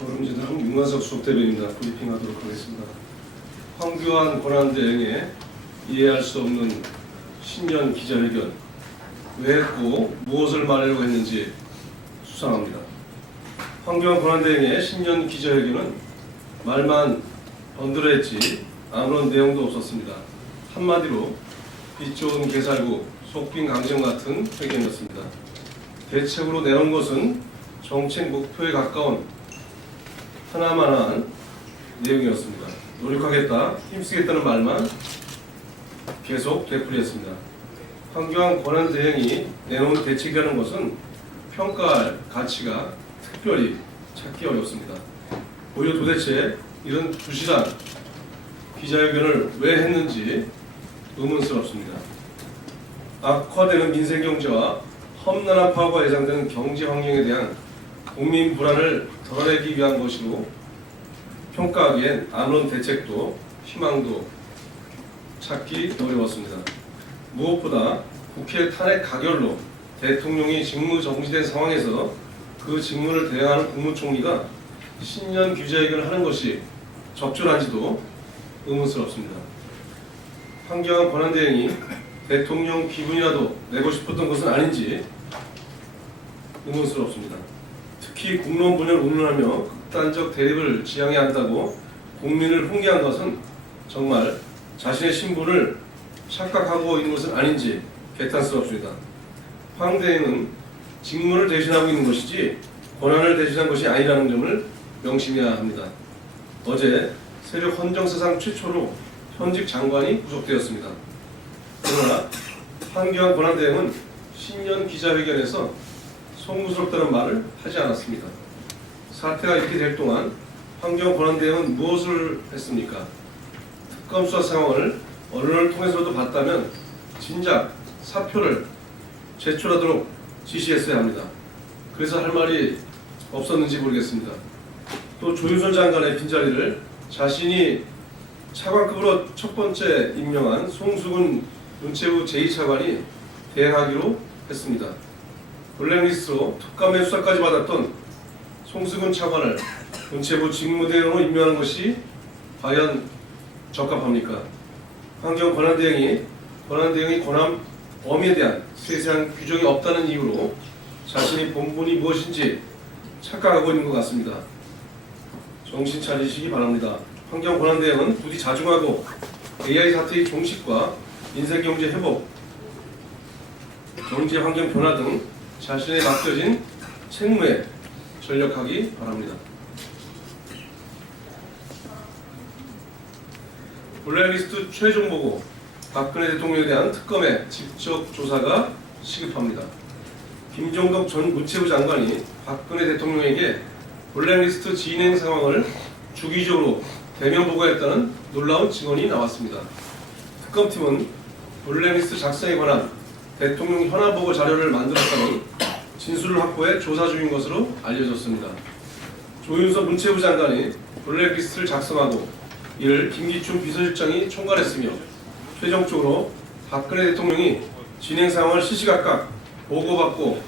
더불어민주당 윤관석 수석대변인입니다. 브리핑하도록 하겠습니다. 황교안 권한대행의 이해할 수 없는 신년 기자회견, 왜 했고 무엇을 말하려고 했는지 수상합니다. 황교안 권한대행의 신년 기자회견은 말만 번들어했지 아무런 내용도 없었습니다. 한마디로 빛 좋은 개살구, 속빈 강정 같은 회견이었습니다. 대책으로 내놓은 것은 정책 목표에 가까운 하나만한 내용이었습니다. 노력하겠다, 힘쓰겠다는 말만 계속 되풀이했습니다. 황교안 권한대행이 내놓은 대책이라는 것은 평가할 가치가 특별히 찾기 어렵습니다. 오히려 도대체 이런 부실한 기자회견을 왜 했는지 의문스럽습니다. 악화되는 민생 경제와 험난한 파고가 예상되는 경제 환경에 대한 국민 불안을 덜어내기 위한 것으로 평가하기엔 아무런 대책도 희망도 찾기 어려웠습니다. 무엇보다 국회 탄핵 가결로 대통령이 직무 정지된 상황에서 그 직무를 대행하는 국무총리가 신년 기자회견을 하는 것이 적절한지도 의문스럽습니다. 황교안 권한대행이 대통령 기분이라도 내고 싶었던 것은 아닌지 의문스럽습니다. 특히 국론 분열을 운운하며 극단적 대립을 지향해야 한다고 국민을 훈계한 것은 정말 자신의 신분을 착각하고 있는 것은 아닌지 개탄스럽습니다. 황 대행은 직무를 대신하고 있는 것이지 권한을 대신한 것이 아니라는 점을 명심해야 합니다. 어제 세력 헌정사상 최초로 현직 장관이 구속되었습니다. 그러나 황교안 권한대행은 신년 기자회견에서 송구스럽다는 말을 하지 않았습니다. 사태가 이렇게 될 동안 황교안 권한대행은 무엇을 했습니까? 특검 수사 상황을 언론을 통해서도 봤다면 진작 사표를 제출하도록 지시했어야 합니다. 그래서 할 말이 없었는지 모르겠습니다. 또 조윤선 장관의 빈자리를 자신이 차관급으로 첫 번째 임명한 송수근 문체부 제2차관이 대행하기로 했습니다. 블랙리스트로 특감의 수사까지 받았던 송수근 차관을 문체부 직무대행으로 임명하는 것이 과연 적합합니까? 황교안 권한대행이 권한 범위에 대한 세세한 규정이 없다는 이유로 자신이 본분이 무엇인지 착각하고 있는 것 같습니다. 정신 차리시기 바랍니다. 황교안 권한대행은 부디 자중하고 AI 사태의 종식과 인생경제 회복, 경제 환경 변화 등 자신에 맡겨진 책무에 전력하기 바랍니다. 블랙리스트 최종 보고, 박근혜 대통령에 대한 특검의 직접 조사가 시급합니다. 김종덕 전 문체부 장관이 박근혜 대통령에게 블랙리스트 진행 상황을 주기적으로 대면 보고했다는 놀라운 증언이 나왔습니다. 특검팀은 블랙리스트 작성에 관한 대통령 현안 보고 자료를 만들었다는 진술을 확보해 조사 중인 것으로 알려졌습니다. 조윤선 문체부 장관이 블랙리스트를 작성하고 이를 김기춘 비서실장이 총괄했으며 최종적으로 박근혜 대통령이 진행 상황을 시시각각 보고받고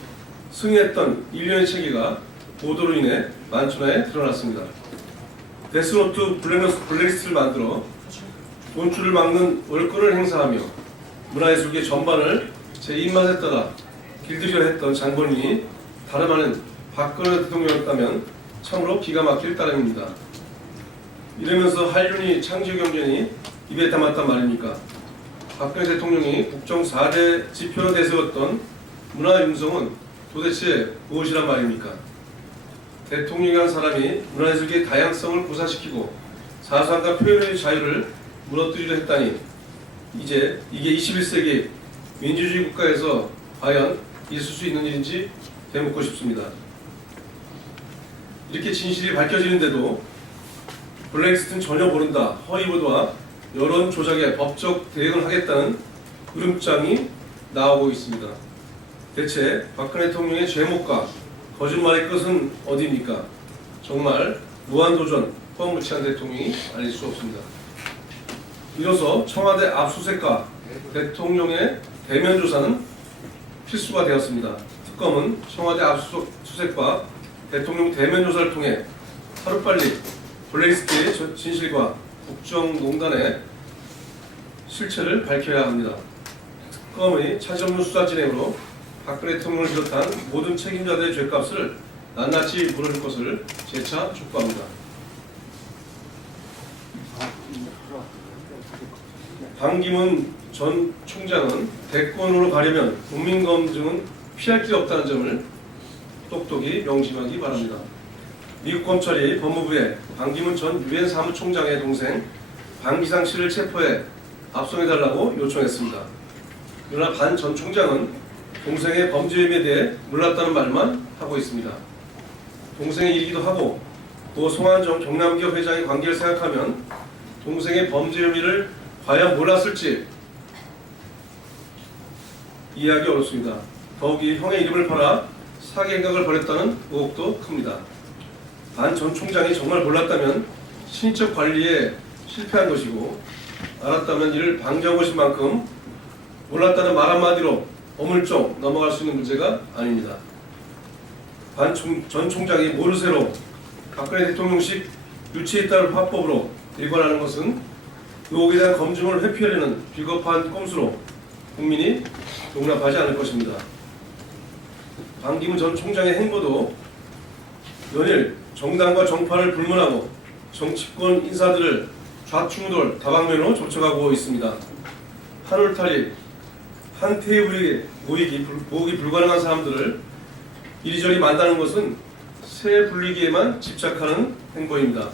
승인했던 일련의 체계가 보도로 인해 만천하에 드러났습니다. 데스노트 블랙리스트를 만들어 돈줄을 막는 월권을 행사하며 문화예술계 전반을 제 입맛에 따라 길들이려 했던 장본인이 다름 아닌 박근혜 대통령이었다면 참으로 기가 막힐 따름입니다. 이러면서 한륜이 창조경전이 입에 담았단 말입니까? 박근혜 대통령이 국정 4대 지표로 내세웠던 문화융성은 도대체 무엇이란 말입니까? 대통령이란 사람이 문화예술계의 다양성을 고사시키고 사상과 표현의 자유를 무너뜨리려 했다니 이제 이게 21세기 민주주의 국가에서 과연 있을 수 있는 일인지 되묻고 싶습니다. 이렇게 진실이 밝혀지는데도 블랙리스트는 전혀 모른다, 허위보도와 여론 조작에 법적 대응을 하겠다는 으름장이 나오고 있습니다. 대체 박근혜 대통령의 죄목과 거짓말의 끝은 어디입니까? 정말 무한도전 뻔무치한 대통령이 아닐 수 없습니다. 이로써 청와대 압수수색과 대통령의 대면 조사는 필수가 되었습니다. 특검은 청와대 압수수색과 대통령 대면 조사를 통해 하루빨리 블랙리스트의 진실과 국정농단의 실체를 밝혀야 합니다. 특검의 차질 없는 수사 진행으로 박근혜 대통령을 비롯한 모든 책임자들의 죗값을 낱낱이 물을 것을 재차 촉구합니다. 반기문 전 총장은 대권으로 가려면 국민검증은 피할 길 없다는 점을 똑똑히 명심하기 바랍니다. 미국 검찰이 법무부에 반기문 전 유엔 사무총장의 동생 반기상 씨를 체포해 압송해달라고 요청했습니다. 그러나 반 전 총장은 동생의 범죄 혐의에 대해 몰랐다는 말만 하고 있습니다. 동생의 일이기도 하고 또 송환정 경남기업 회장의 관계를 생각하면 동생의 범죄 혐의를 과연 몰랐을지 이해하기 어렵습니다. 더욱이 형의 이름을 팔아 사기 행각을 벌였다는 의혹도 큽니다. 반 전 총장이 정말 몰랐다면 신적 관리에 실패한 것이고 알았다면 이를 방지한 것인 만큼 몰랐다는 말 한마디로 어물쩍 넘어갈 수 있는 문제가 아닙니다. 반 전 총장이 모르쇠로 박근혜 대통령식 유치에 따른 화법으로 일관하는 것은 의혹에 대한 검증을 회피하려는 비겁한 꼼수로 국민이 용납하지 않을 것입니다. 반기문 전 총장의 행보도 연일 정당과 정파를 불문하고 정치권 인사들을 좌충우돌 다방면으로 쫓아가고 있습니다. 한울탈이 한 테이블에 모이기 불가능한 사람들을 이리저리 만나는 것은 새 불리기에만 집착하는 행보입니다.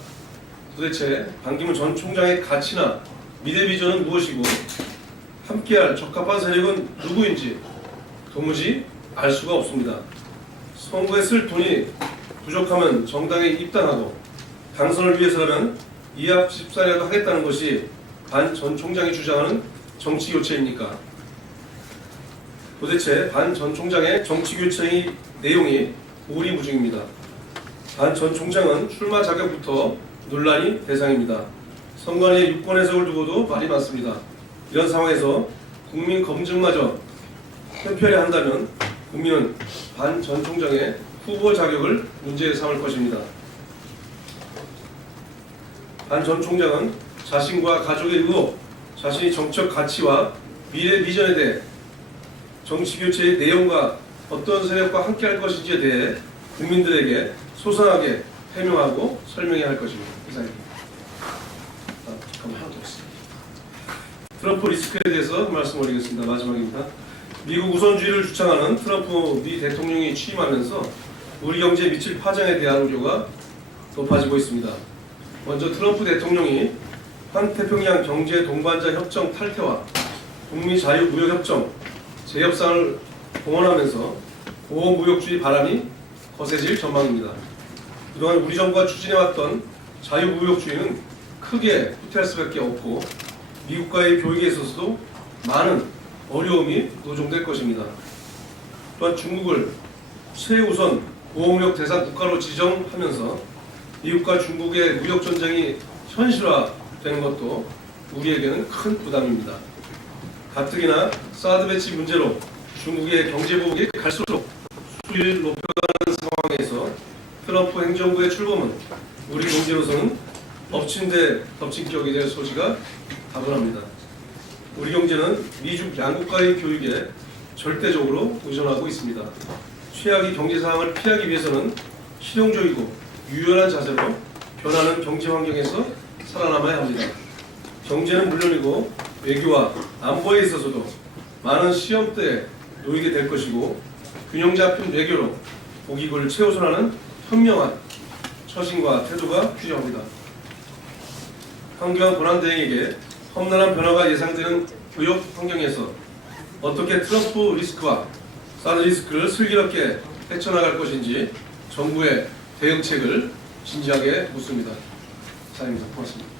도대체 반기문 전 총장의 가치나 미래 비전은 무엇이고 함께할 적합한 세력은 누구인지 도무지 알 수가 없습니다. 선거에 쓸 돈이 부족하면 정당에 입당하고 당선을 위해서라면 이합 집산이라도 하겠다는 것이 반 전 총장이 주장하는 정치 교체입니까? 도대체 반 전 총장의 정치 교체의 내용이 오리무중입니다. 반 전 총장은 출마 자격부터 논란이 대상입니다. 선관위의 유권 해석을 두고도 말이 많습니다. 이런 상황에서 국민 검증마저 편편히 한다면 국민은 반 전 총장의 후보 자격을 문제 삼을 것입니다. 반 전 총장은 자신과 가족의 의혹, 자신의 정책 가치와 미래 비전에 대해 정치교체의 내용과 어떤 세력과 함께할 것인지에 대해 국민들에게 소상하게 해명하고 설명해야 할 것입니다. 이상입니다. 잠깐만 하나 더 있습니다. 트럼프 리스크에 대해서 말씀 올리겠습니다. 마지막입니다. 미국 우선주의를 주창하는 트럼프 미 대통령이 취임하면서 우리 경제에 미칠 파장에 대한 우려가 높아지고 있습니다. 먼저 트럼프 대통령이 환태평양 경제 동반자 협정 탈퇴와 북미 자유무역협정 재협상을 공언하면서 보호무역주의 바람이 거세질 전망입니다. 그동안 우리 정부가 추진해왔던 자유무역주의는 크게 후퇴할 수밖에 없고 미국과의 교역에 있어서도 많은 어려움이 노정될 것입니다. 또한 중국을 최우선 보호무역 대상 국가로 지정하면서 미국과 중국의 무역전쟁이 현실화되는 것도 우리에게는 큰 부담입니다. 가뜩이나 사드 배치 문제로 중국의 경제보복이 갈수록 수위를 높여가는 상황에서 트럼프 행정부의 출범은 우리 경제로서는 엎친 데 덮친 격이 될 소지가 다분합니다. 우리 경제는 미중 양국과의 교육에 절대적으로 의존하고 있습니다. 최악의 경제 상황을 피하기 위해서는 실용적이고 유연한 자세로 변하는 경제 환경에서 살아남아야 합니다. 경제는 물론이고 외교와 안보에 있어서도 많은 시험대에 놓이게 될 것이고 균형 잡힌 외교로 고객을 최우선하는 현명한 처신과 태도가 필요합니다. 황교안 권한대행에게 험난한 변화가 예상되는 교역 환경에서 어떻게 트럼프 리스크와 사드 리스크를 슬기롭게 헤쳐나갈 것인지 정부의 대응책을 진지하게 묻습니다. 이상입니다. 고맙습니다.